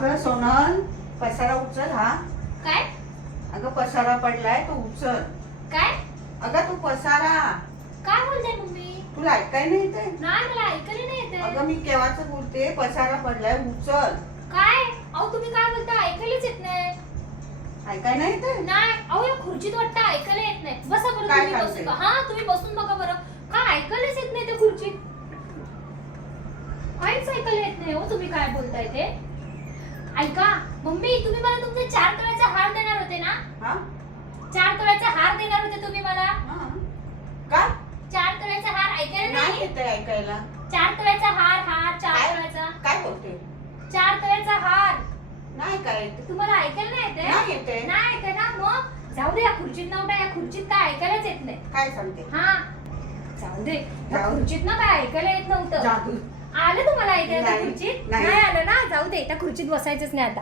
अगं सोनल, पसारा उचल हा. काय अगं पसारा पडलाय तो उचल. काय अगं तू पसारा. काय बोलताय मम्मी? तुला ऐकाय नाही येते? नाही मला ऐकायला नाही येते. अगं मी केव्हाच बोलते, पसारा पडलाय उचल. काय अहो तुम्ही काय बोलता? ऐकायलाच येत नाही. ऐकाय नाही येते? नाही अहो या खुर्चीत वाटतं ऐकायला येत नाही. बसा बरं, काय तुम्ही सांगते? बसून बघा. हा तुम्ही बसून बघा बरं. काय ऐकायलाच येत नाही त्या खुर्चीत? काहीच ऐकायला येत नाही हो. तुम्ही काय बोलताय ते? ऐका मम्मी, तुम्ही मला तुमचे 4 तोळ्याचा हार देणार होते ना? हा? 4 तोळ्याचा हार देणार होते तुम्ही मला. हा. का? 4 तोळ्याचा हार ऐकायला नाही नाही? येते ऐकायला. 4 तोळ्याचा हार, 4 काय? तोळ्याचा. काय बोलते? 4 तोळ्याचा हार नाही काय येते? तुम्हाला ऐकायला नाही येते? नाही येते. नाही येते ना? मग जाऊ दे, या खुर्चीत ना उठा. या खुर्चीत काय ऐकायलाच येत नाही. काय सांगते? हा जाऊ दे, या जाऊ. खुर्चीत ना काय ऐकायला येत नव्हतं. जादू. आलं तुम्हाला ऐकायला त्या नाही. खुर्चीत? नाही. नाही आलं ना? जाऊ दे, त्या खुर्चीत बसायचंच नाही आता.